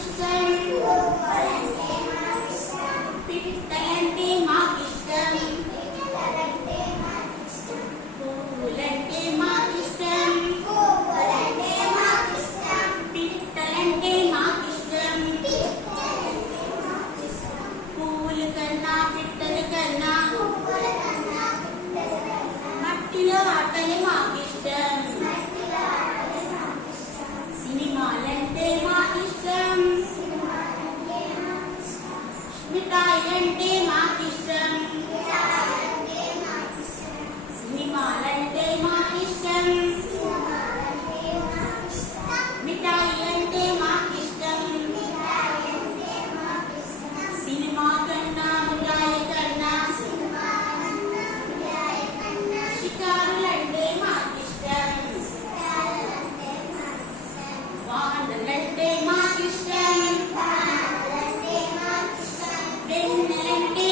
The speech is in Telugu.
మాకిష్టం. పిట్టలంటే మాకిష్టం. పువ్వులంటే మాకిష్టం. పిట్టలంటే మాకిష్టం. పువ్వుల కన్నా పిట్టల కన్నా మట్టిలో ఆటలు మాకిష్టం. సినిమాలంటే మాకిష్టం. మిఠాయిలంటే మాకిష్టం. సినిమాలంటే మాకిష్టం. మిఠాయిలంటే మాకిష్టం. సినిమా కన్నా మిఠాయి కన్నా షికారులంటే మాకిష్టం. వానలంటే మాకిష్టం. వెన్నెలంటే